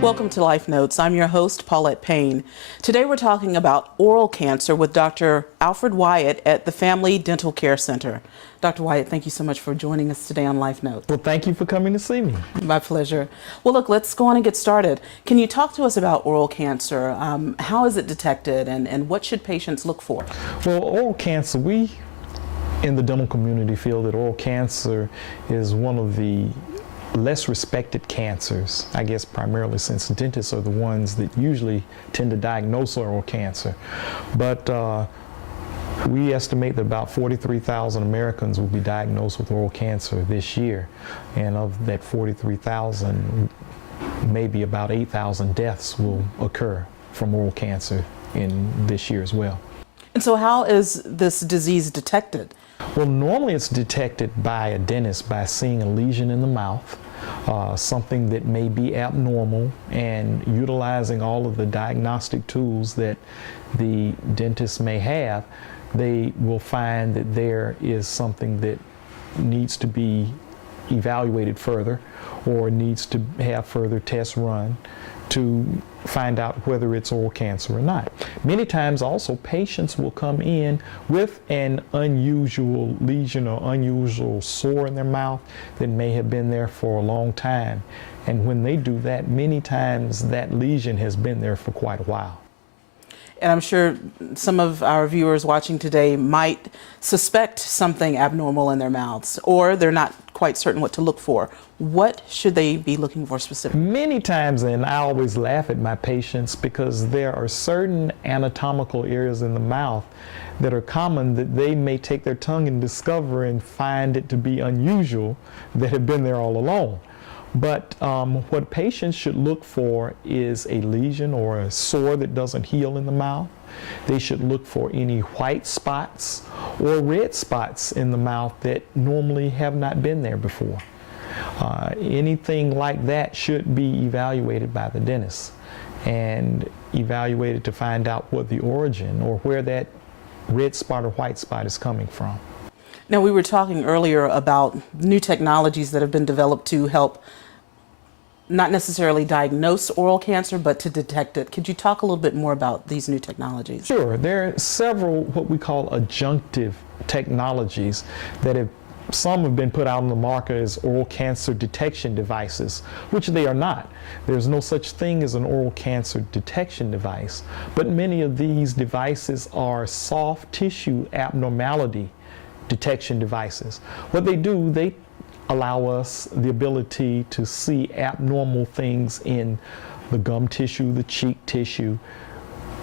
Welcome to Life Notes. I'm your host, Paulette Payne. Today we're talking about oral cancer with Dr. Alfred Wyatt at the Family Dental Care Center. Dr. Wyatt, thank you so much for joining us today on Life Notes. Well, thank you for coming to see me. My pleasure. Well, look, let's go on and get started. Can you talk to us about oral cancer? How is it detected and what should patients look for? Well, oral cancer, we in the dental community feel that oral cancer is one of the less respected cancers, I guess primarily since dentists are the ones that usually tend to diagnose oral cancer. But we estimate that about 43,000 Americans will be diagnosed with oral cancer this year. And of that 43,000, maybe about 8,000 deaths will occur from oral cancer in this year as well. And so how is this disease detected? Well, normally it's detected by a dentist by seeing a lesion in the mouth, something that may be abnormal, and utilizing all of the diagnostic tools that the dentist may have, they will find that there is something that needs to be evaluated further or needs to have further tests run to find out whether it's oral cancer or not. Many times also patients will come in with an unusual lesion or unusual sore in their mouth that may have been there for a long time. And when they do that, many times that lesion has been there for quite a while. And I'm sure some of our viewers watching today might suspect something abnormal in their mouths, or they're not quite certain what to look for. What should they be looking for specifically? Many times, and I always laugh at my patients because there are certain anatomical areas in the mouth that are common that they may take their tongue and discover and find it to be unusual that have been there all along. But what patients should look for is a lesion or a sore that doesn't heal in the mouth. They should look for any white spots or red spots in the mouth that normally have not been there before. Anything like that should be evaluated by the dentist and evaluated to find out what the origin or where that red spot or white spot is coming from. Now, we were talking earlier about new technologies that have been developed to help not necessarily diagnose oral cancer, but to detect it. Could you talk a little bit more about these new technologies? Sure. There are several what we call adjunctive technologies that some have been put out on the market as oral cancer detection devices, which they are not. There's no such thing as an oral cancer detection device, but many of these devices are soft tissue abnormality detection devices. What they do, they allow us the ability to see abnormal things in the gum tissue, the cheek tissue,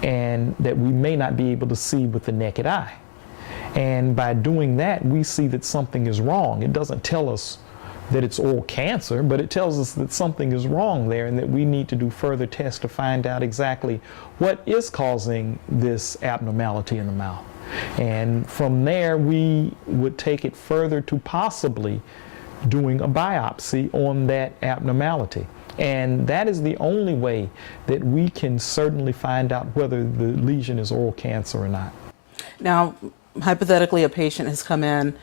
and that we may not be able to see with the naked eye. And by doing that, we see that something is wrong. It doesn't tell us that it's oral cancer, but it tells us that something is wrong there and that we need to do further tests to find out exactly what is causing this abnormality in the mouth. And from there, we would take it further to possibly doing a biopsy on that abnormality. And that is the only way that we can certainly find out whether the lesion is oral cancer or not. Now, hypothetically, a patient has come in.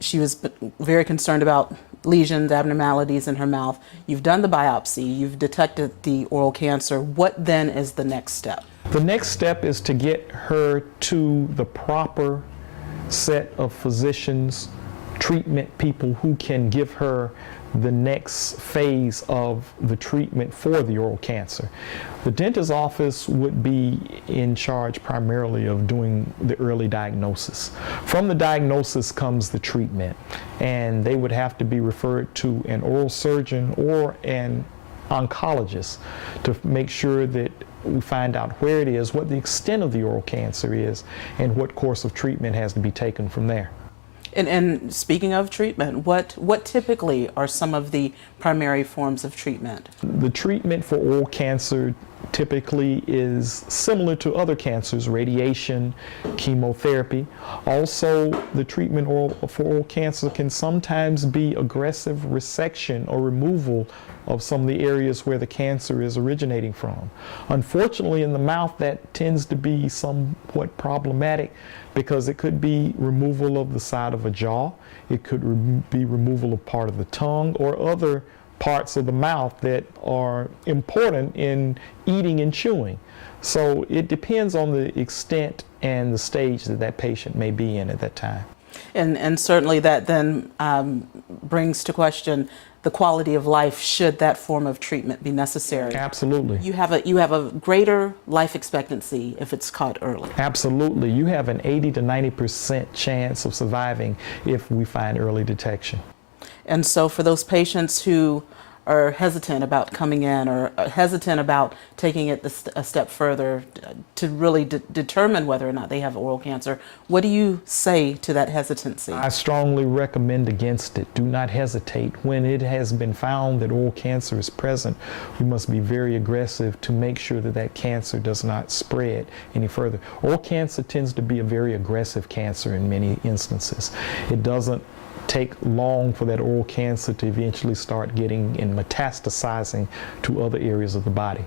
She was very concerned about lesions, abnormalities in her mouth. You've done the biopsy. You've detected the oral cancer. What then is the next step? The next step is to get her to the proper set of physicians, treatment people who can give her the next phase of the treatment for the oral cancer. The dentist's office would be in charge primarily of doing the early diagnosis. From the diagnosis comes the treatment, and they would have to be referred to an oral surgeon or an oncologist to make sure that we find out where it is, what the extent of the oral cancer is, and what course of treatment has to be taken from there. And speaking of treatment, what typically are some of the primary forms of treatment? The treatment for oral cancer typically is similar to other cancers: radiation, chemotherapy. Also, the treatment for oral cancer can sometimes be aggressive resection or removal of some of the areas where the cancer is originating from. Unfortunately, in the mouth, that tends to be somewhat problematic because it could be removal of the side of a jaw, it could be removal of part of the tongue, or other parts of the mouth that are important in eating and chewing. So it depends on the extent and the stage that that patient may be in at that time. And certainly that then brings to question the quality of life should that form of treatment be necessary. Absolutely. You have a greater life expectancy if it's caught early. Absolutely. You have an 80 to 90% chance of surviving if we find early detection. And so for those patients who are hesitant about coming in or hesitant about taking it a step further to really determine whether or not they have oral cancer, what do you say to that hesitancy? I strongly recommend against it. Do not hesitate. When it has been found that oral cancer is present, we must be very aggressive to make sure that that cancer does not spread any further. Oral cancer tends to be a very aggressive cancer in many instances. It doesn't take long for that oral cancer to eventually start getting and metastasizing to other areas of the body.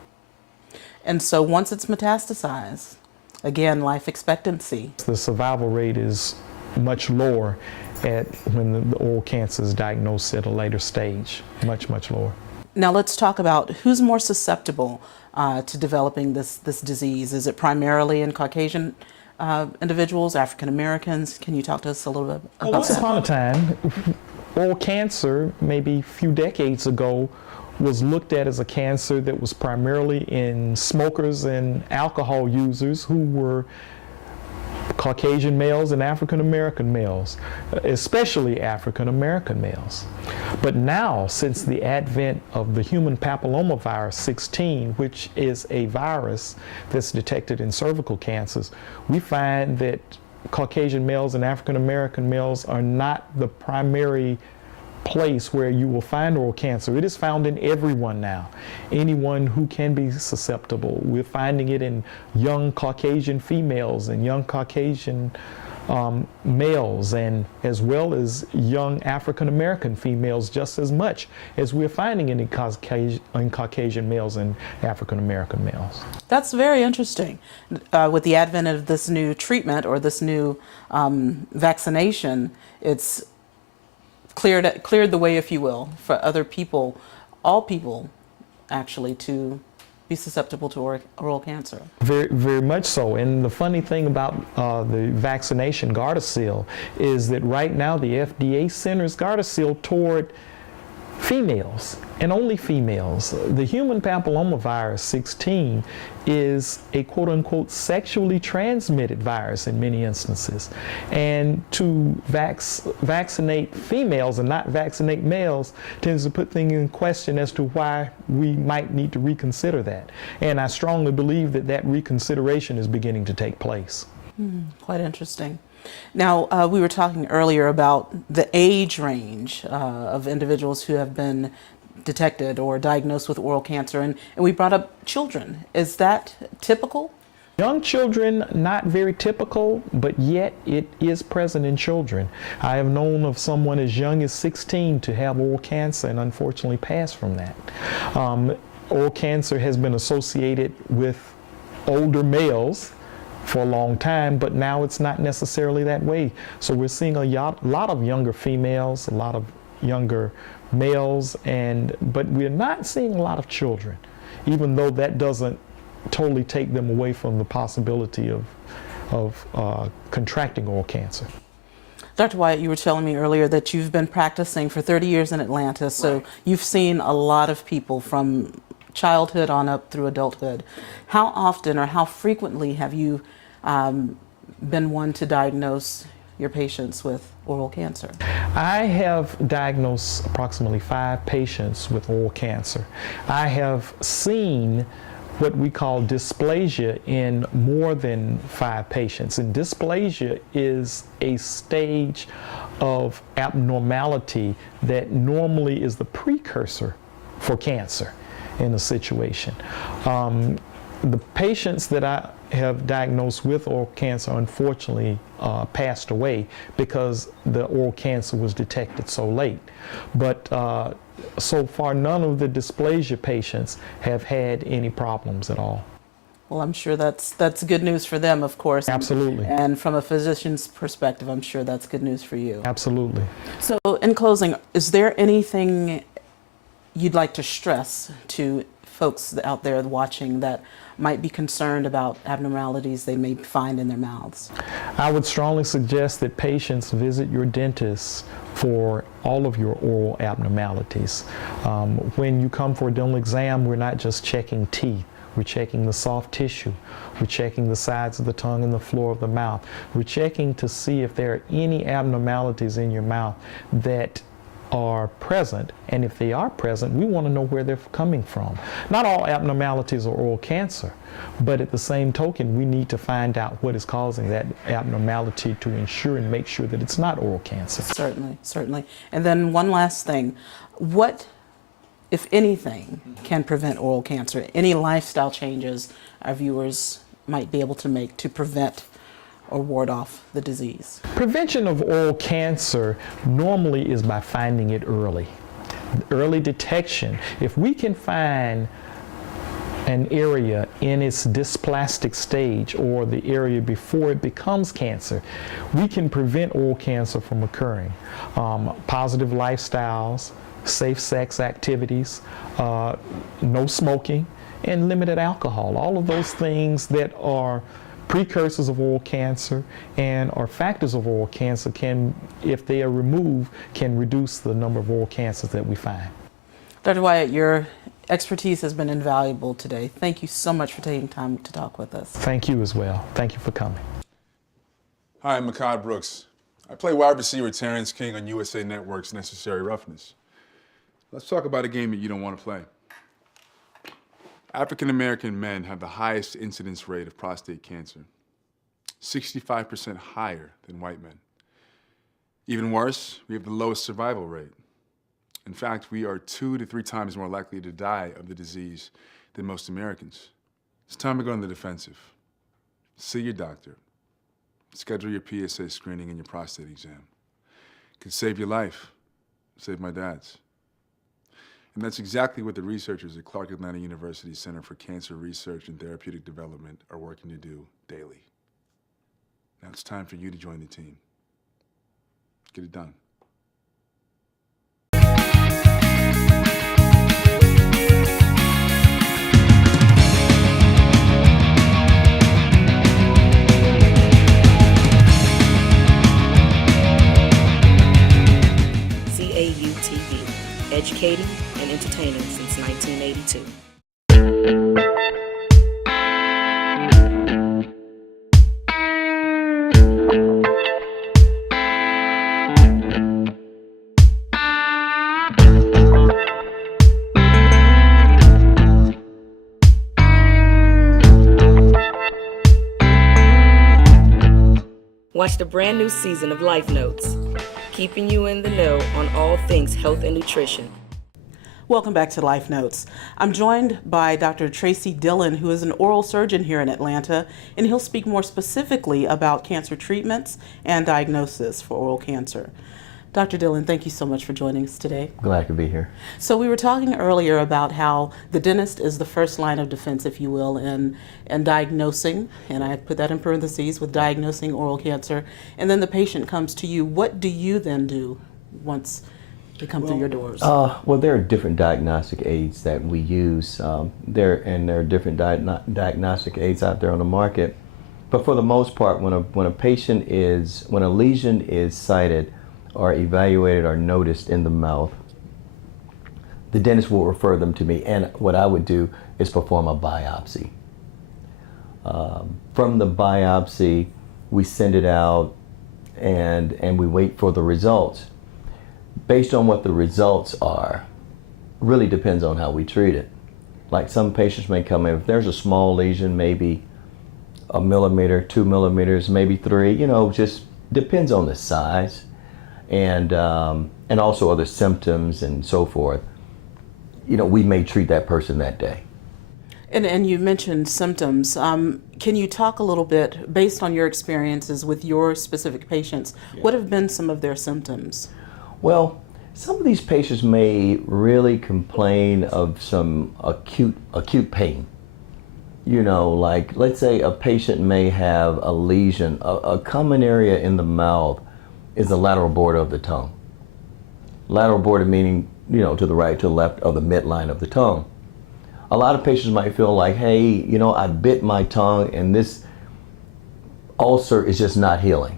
And so once it's metastasized, again, life expectancy. The survival rate is much lower when the oral cancer is diagnosed at a later stage, much lower. Now let's talk about who's more susceptible to developing this disease. Is it primarily in Caucasian individuals, African Americans? Can you talk to us a little bit about Once that? upon a time, oral cancer, maybe a few decades ago, was looked at as a cancer that was primarily in smokers and alcohol users who were Caucasian males and African American males, especially African American males. But now, since the advent of the human papillomavirus 16, which is a virus that's detected in cervical cancers, we find that Caucasian males and African American males are not the primary place where you will find oral cancer. It is found in everyone now, anyone who can be susceptible. We're finding it in young Caucasian females and young Caucasian males, and as well as young African American females, just as much as we're finding it in Caucasian males and African American males. That's very interesting. With the advent of this new treatment or this new vaccination, it's cleared the way, if you will, for other people, all people actually, to be susceptible to oral cancer. Very much so. And the funny thing about the vaccination Gardasil is that right now the FDA centers Gardasil toward females and only females. The human papillomavirus 16 is a quote-unquote sexually transmitted virus in many instances. And to vaccinate females and not vaccinate males tends to put things in question as to why we might need to reconsider that. And I strongly believe that that reconsideration is beginning to take place. Quite interesting. Now, we were talking earlier about the age range of individuals who have been detected or diagnosed with oral cancer, and we brought up children. Is that typical? Young children, not very typical, but yet it is present in children. I have known of someone as young as 16 to have oral cancer and unfortunately pass from that. Oral cancer has been associated with older males for a long time, but now it's not necessarily that way. So we're seeing a lot of younger females, a lot of younger males, but we're not seeing a lot of children, even though that doesn't totally take them away from the possibility of contracting oral cancer. Dr. Wyatt, you were telling me earlier that you've been practicing for 30 years in Atlanta, so Right. You've seen a lot of people from childhood on up through adulthood. How often or how frequently have you been one to diagnose your patients with oral cancer? I have diagnosed approximately 5 patients with oral cancer. I have seen what we call dysplasia in more than 5 patients. And dysplasia is a stage of abnormality that normally is the precursor for cancer in a situation. The patients that I have diagnosed with oral cancer unfortunately passed away because the oral cancer was detected so late. But so far, none of the dysplasia patients have had any problems at all. Well, I'm sure that's good news for them, of course. Absolutely. And from a physician's perspective, I'm sure that's good news for you. Absolutely. So in closing, is there anything you'd like to stress to folks out there watching that might be concerned about abnormalities they may find in their mouths? I would strongly suggest that patients visit your dentist for all of your oral abnormalities. When you come for a dental exam, we're not just checking teeth. We're checking the soft tissue. We're checking the sides of the tongue and the floor of the mouth. We're checking to see if there are any abnormalities in your mouth that are present, and if they are present, we want to know where they're coming from. Not all abnormalities are oral cancer, but at the same token, we need to find out what is causing that abnormality to ensure and make sure that it's not oral cancer. Certainly, certainly. And then one last thing, what, if anything, can prevent oral cancer? Any lifestyle changes our viewers might be able to make to prevent or ward off the disease? Prevention of oral cancer normally is by finding it early. Early detection. If we can find an area in its dysplastic stage or the area before it becomes cancer, we can prevent oral cancer from occurring. Positive lifestyles, safe sex activities, no smoking, and limited alcohol. All of those things that are precursors of oral cancer and are factors of oral cancer can, if they are removed, can reduce the number of oral cancers that we find. Dr. Wyatt, your expertise has been invaluable today. Thank you so much for taking time to talk with us. Thank you as well. Thank you for coming. Hi, I'm Mekhi Brooks. I play wide receiver Terrence King on USA Network's Necessary Roughness. Let's talk about a game that you don't want to play. African-American men have the highest incidence rate of prostate cancer, 65% higher than white men. Even worse, we have the lowest survival rate. In fact, we are 2 to 3 times more likely to die of the disease than most Americans. It's time to go on the defensive. See your doctor. Schedule your PSA screening and your prostate exam. It could save your life, save my dad's. And that's exactly what the researchers at Clark Atlanta University Center for Cancer Research and Therapeutic Development are working to do daily. Now it's time for you to join the team. Get it done. CAU-TV, educating and entertaining since 1982. Watch the brand new season of Life Notes, keeping you in the know on all things health and nutrition. Welcome back to Life Notes. I'm joined by Dr. Tracy Dillon, who is an oral surgeon here in Atlanta, and he'll speak more specifically about cancer treatments and diagnosis for oral cancer. Dr. Dillon, thank you so much for joining us today. Glad to be here. So we were talking earlier about how the dentist is the first line of defense, if you will, in diagnosing, and I put that in parentheses, with diagnosing oral cancer, and then the patient comes to you. What do you then do once they come through your doors? Well, there are different diagnostic aids that we use. There are different diagnostic aids out there on the market. But for the most part, when a lesion is cited or evaluated or noticed in the mouth, the dentist will refer them to me, and what I would do is perform a biopsy. From the biopsy, we send it out and we wait for the results. Based on what the results are, really depends on how we treat it. Like some patients may come in, if there's a small lesion, maybe 1 millimeter, 2 millimeters, maybe 3, just depends on the size. And also other symptoms and so forth, we may treat that person that day. And you mentioned symptoms. Can you talk a little bit, based on your experiences with your specific patients, what have been some of their symptoms? Well, some of these patients may really complain of some acute pain. Like let's say a patient may have a lesion, a common area in the mouth is the lateral border of the tongue. Lateral border meaning, to the right, to the left of the midline of the tongue. A lot of patients might feel like, hey, I bit my tongue and this ulcer is just not healing.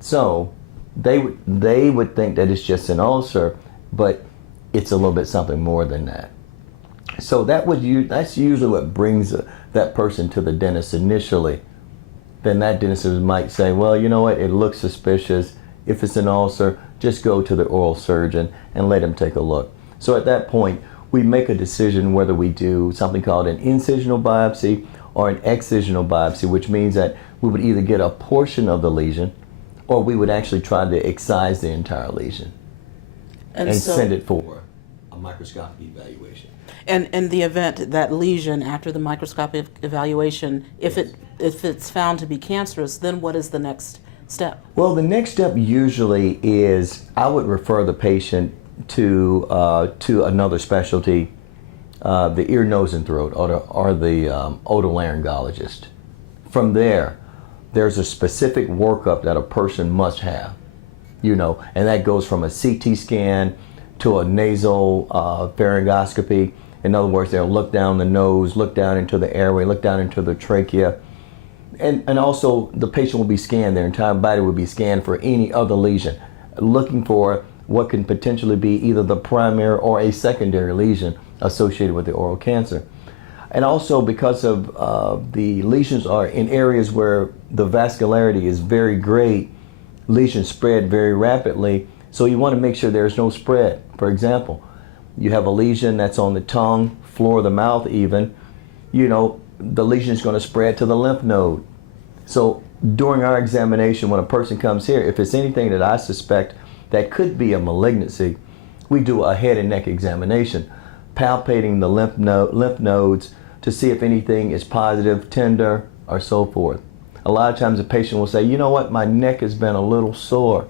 So they would think that it's just an ulcer, but it's a little bit something more than that. So that's usually what brings that person to the dentist initially. Then that dentist might say, well, you know what, it looks suspicious. If it's an ulcer, just go to the oral surgeon and let him take a look. So at that point, we make a decision whether we do something called an incisional biopsy or an excisional biopsy, which means that we would either get a portion of the lesion or we would actually try to excise the entire lesion and send it for a microscopic evaluation. And in the event that lesion, after the microscopic evaluation, if it's found to be cancerous, then what is the next step? Well, the next step usually is I would refer the patient to another specialty, the ear, nose, and throat, or the otolaryngologist. From there, there's a specific workup that a person must have, and that goes from a CT scan to a nasal pharyngoscopy. In other words, they'll look down the nose, look down into the airway, look down into the trachea. And also the patient will be scanned, their entire body will be scanned for any other lesion, looking for what can potentially be either the primary or a secondary lesion associated with the oral cancer. And also because of the lesions are in areas where the vascularity is very great, lesions spread very rapidly, so you want to make sure there's no spread. For example, you have a lesion that's on the tongue, floor of the mouth even, the lesion is going to spread to the lymph node. So during our examination, when a person comes here, if it's anything that I suspect that could be a malignancy, we do a head and neck examination, palpating the lymph nodes to see if anything is positive, tender, or so forth. A lot of times the patient will say, you know what, my neck has been a little sore,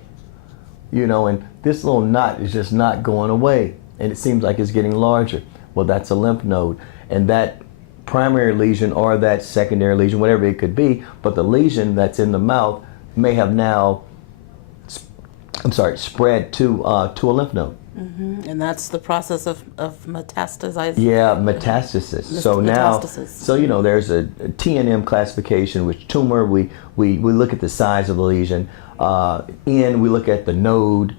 and this little knot is just not going away, and it seems like it's getting larger. Well, that's a lymph node, and that primary lesion or that secondary lesion, whatever it could be, but the lesion that's in the mouth may have now spread to a lymph node. Mm-hmm. And that's the process of metastasizing. Yeah, metastasis. So now, there's a TNM classification, which tumor, we look at the size of the lesion. We look at the node,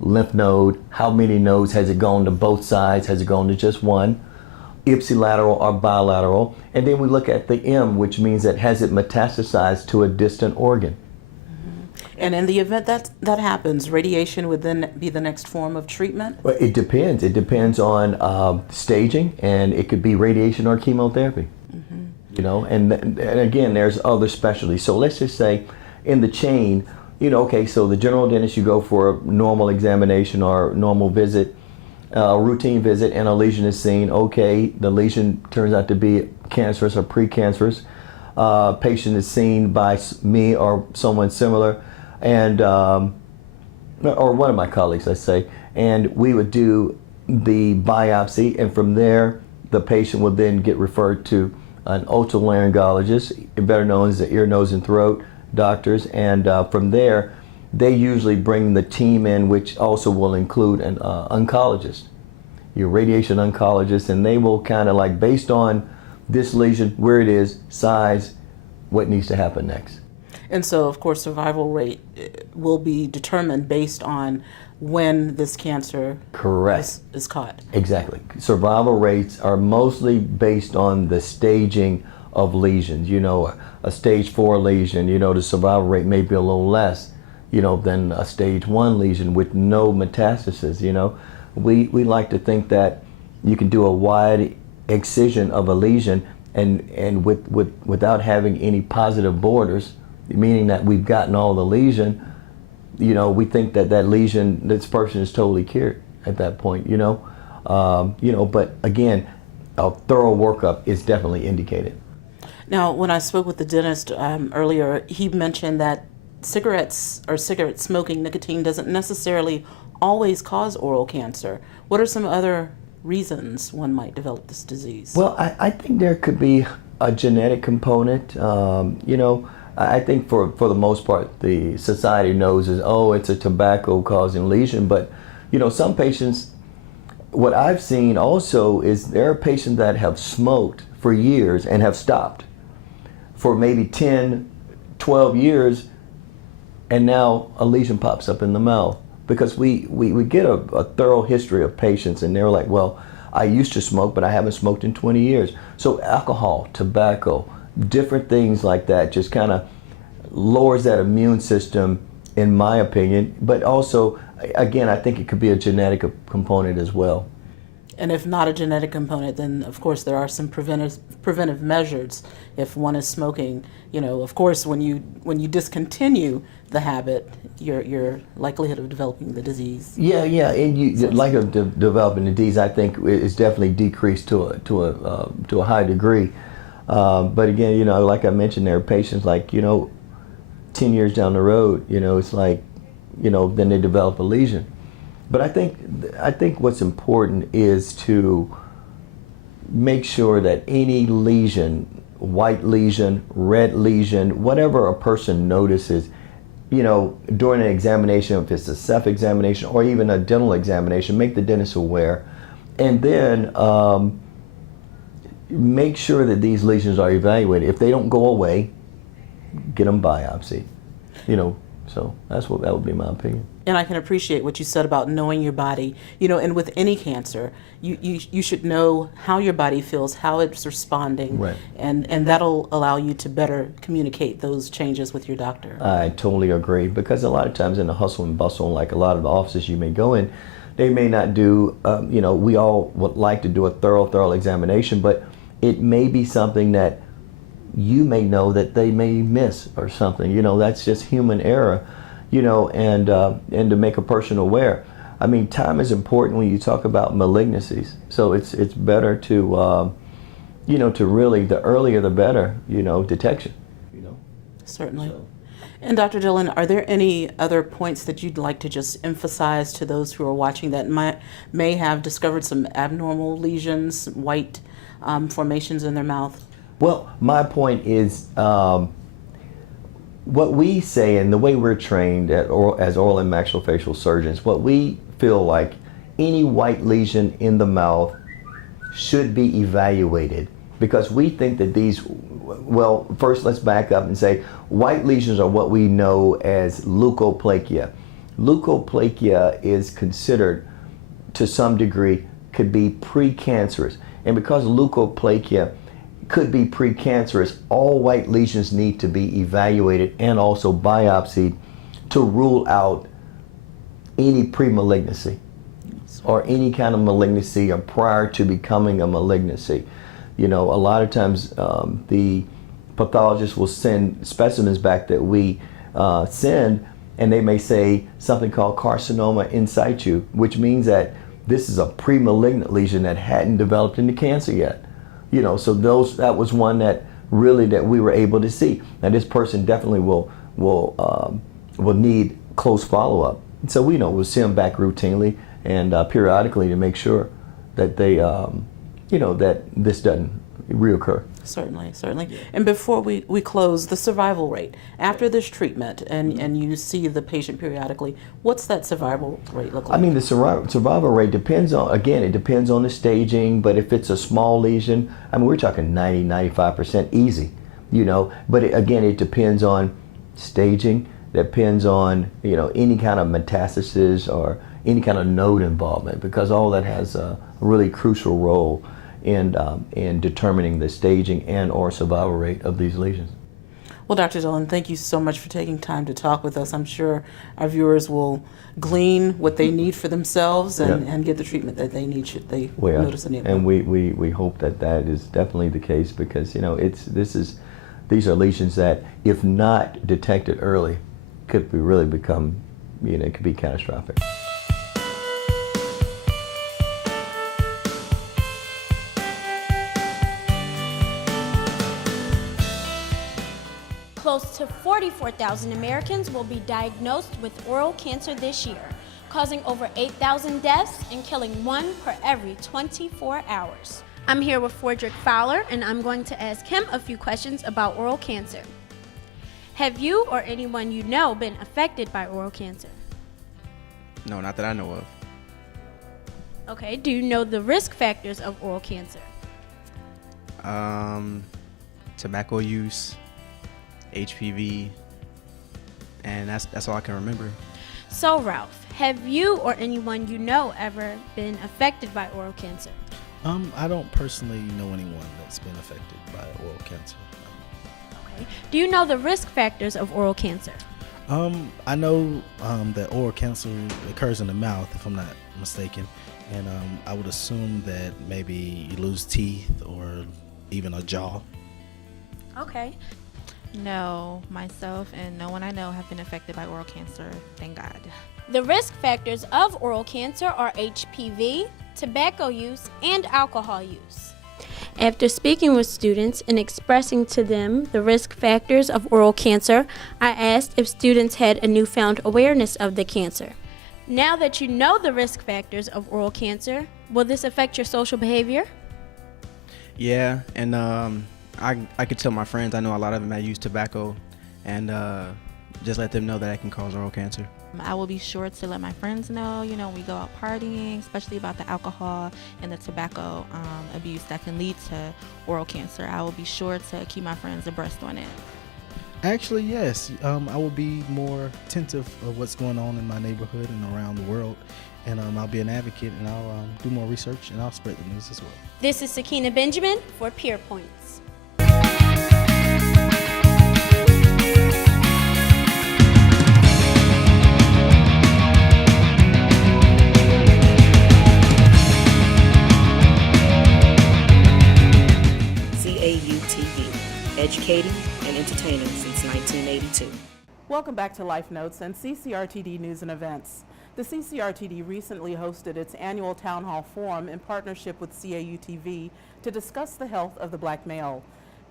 lymph node, how many nodes, has it gone to both sides, has it gone to just one, ipsilateral or bilateral, and then we look at the M, which means that has it metastasized to a distant organ. And in the event that happens, radiation would then be the next form of treatment? Well, it depends. It depends on staging, and it could be radiation or chemotherapy. Mm-hmm. And again, there's other specialties. So let's just say in the chain, so the general dentist, you go for a normal examination or normal visit, a routine visit, and a lesion is seen. Okay, the lesion turns out to be cancerous or precancerous. Patient is seen by me or someone similar, and or one of my colleagues, let's say, and we would do the biopsy, and from there, the patient would then get referred to an otolaryngologist, better known as the ear, nose, and throat doctors, and from there, they usually bring the team in, which also will include an oncologist, your radiation oncologist, and they will kind of like, based on this lesion, where it is, size, what needs to happen next. And so, of course, survival rate will be determined based on when this cancer is caught. Exactly. Survival rates are mostly based on the staging of lesions. A stage 4 lesion, the survival rate may be a little less, than a stage 1 lesion with no metastasis. We like to think that you can do a wide excision of a lesion and without having any positive borders, meaning that we've gotten all the lesion, we think that lesion, this person is totally cured at that point, but again, a thorough workup is definitely indicated. Now, when I spoke with the dentist earlier, he mentioned that cigarette smoking, nicotine doesn't necessarily always cause oral cancer. What are some other reasons one might develop this disease? Well, I think there could be a genetic component. I think for the most part, the society knows it's a tobacco causing lesion, but Some patients, what I've seen also is there are patients that have smoked for years and have stopped for maybe 10, 12 years, and now a lesion pops up in the mouth. Because we get a thorough history of patients, and they're like, well, I used to smoke, but I haven't smoked in 20 years. So alcohol, tobacco, different things like that just kind of lowers that immune system, in my opinion. But also, again, I think it could be a genetic component as well. And if not a genetic component, then of course there are some preventive measures. If one is smoking, of course, when you discontinue the habit, your likelihood of developing the disease. Yeah, and you likelihood of developing the disease, I think, is definitely decreased to a high degree. But again, like I mentioned, there are patients like 10 years down the road, it's like, then they develop a lesion. But I think what's important is to make sure that any lesion, white lesion, red lesion, whatever a person notices, during an examination, if it's a self-examination or even a dental examination, make the dentist aware. And then make sure that these lesions are evaluated. If they don't go away, get them biopsied. So that would be my opinion. And I can appreciate what you said about knowing your body. And with any cancer, you should know how your body feels, how it's responding, right. and that'll allow you to better communicate those changes with your doctor. I totally agree, because a lot of times in the hustle and bustle, like a lot of the offices you may go in, they may not do, we all would like to do a thorough examination, but it may be something that you may know that they may miss or something. That's just human error, and to make a person aware. I mean, time is important when you talk about malignancies. So it's better to, to really, the earlier the better, detection. Certainly. And Dr. Dillon, are there any other points that you'd like to just emphasize to those who are watching that may have discovered some abnormal lesions, white formations in their mouth? Well, my point is, what we say and the way we're trained as oral and maxillofacial surgeons, what we feel like any white lesion in the mouth should be evaluated, because we think that well, first let's back up and say white lesions are what we know as leukoplakia. Leukoplakia is considered, to some degree, could be precancerous. And because leukoplakia could be precancerous, all white lesions need to be evaluated and also biopsied to rule out any premalignancy or any kind of malignancy or prior to becoming a malignancy. A lot of times the pathologist will send specimens back that we send, and they may say something called carcinoma in situ, which means that this is a premalignant lesion that hadn't developed into cancer yet. So that was one that we were able to see. Now this person definitely will need close follow-up. So we'll see them back routinely and periodically to make sure that they, that this doesn't reoccur. Certainly. And before we close, the survival rate after this treatment, and you see the patient periodically, what's that survival rate look like? I mean, the survival rate depends on the staging, but if it's a small lesion, we're talking 90-95% easy, but it depends on staging, depends on, any kind of metastasis or any kind of node involvement, because all that has a really crucial role in determining the staging and or survival rate of these lesions. Well, Dr. Dillon, thank you so much for taking time to talk with us. I'm sure our viewers will glean what they need for themselves and get the treatment that they need should they notice any of and them. we hope that is definitely the case, because these are lesions that, if not detected early, could really become, it could be catastrophic. Close to 44,000 Americans will be diagnosed with oral cancer this year, causing over 8,000 deaths and killing 1 per every 24 hours. I'm here with Frederick Fowler, and I'm going to ask him a few questions about oral cancer. Have you or anyone you know been affected by oral cancer? No, not that I know of. Okay, do you know the risk factors of oral cancer? Tobacco use, HPV, and that's all I can remember. So, Ralph, have you or anyone you know ever been affected by oral cancer? I don't personally know anyone that's been affected by oral cancer. Okay. Do you know the risk factors of oral cancer? I know that oral cancer occurs in the mouth, if I'm not mistaken, and I would assume that maybe you lose teeth or even a jaw. Okay. No, myself and no one I know have been affected by oral cancer, thank God. The risk factors of oral cancer are HPV, tobacco use, and alcohol use. After speaking with students and expressing to them the risk factors of oral cancer, I asked if students had a newfound awareness of the cancer. Now that you know the risk factors of oral cancer, will this affect your social behavior? Yeah, and I could tell my friends, I know a lot of them that use tobacco, and just let them know that it can cause oral cancer. I will be sure to let my friends know, when we go out partying, especially about the alcohol and the tobacco abuse that can lead to oral cancer. I will be sure to keep my friends abreast on it. Actually, yes. I will be more attentive of what's going on in my neighborhood and around the world, and I'll be an advocate, and I'll do more research, and I'll spread the news as well. This is Sakina Benjamin for Peer Points. CAU-TV, educating and entertaining since 1982. Welcome back to Life Notes and CCRTD News and Events. The CCRTD recently hosted its annual Town Hall Forum in partnership with CAU-TV to discuss the health of the black male.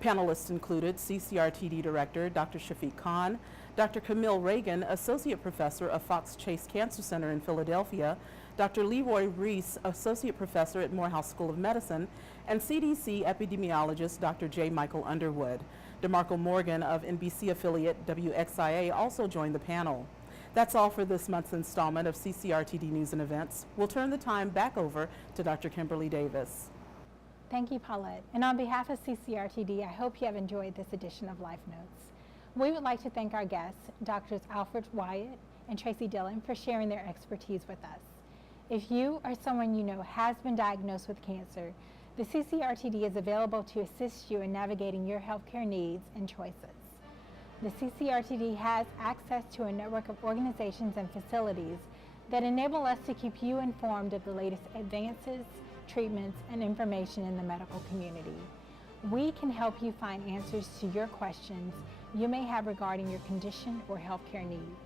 Panelists included CCRTD Director Dr. Shafiq Khan, Dr. Camille Reagan, Associate Professor of Fox Chase Cancer Center in Philadelphia, Dr. Leroy Reese, Associate Professor at Morehouse School of Medicine, and CDC epidemiologist Dr. J. Michael Underwood. DeMarco Morgan of NBC affiliate WXIA also joined the panel. That's all for this month's installment of CCRTD News and Events. We'll turn the time back over to Dr. Kimberly Davis. Thank you, Paulette. And on behalf of CCRTD, I hope you have enjoyed this edition of Life Notes. We would like to thank our guests, Drs. Alfred Wyatt and Tracy Dillon, for sharing their expertise with us. If you or someone you know has been diagnosed with cancer, the CCRTD is available to assist you in navigating your healthcare needs and choices. The CCRTD has access to a network of organizations and facilities that enable us to keep you informed of the latest advances, treatments, and information in the medical community. We can help you find answers to your questions you may have regarding your condition or healthcare needs.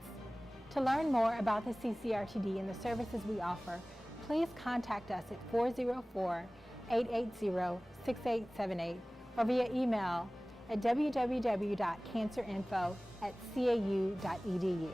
To learn more about the CCRTD and the services we offer, please contact us at 404-880-6878 or via email at www.cancerinfo@cau.edu.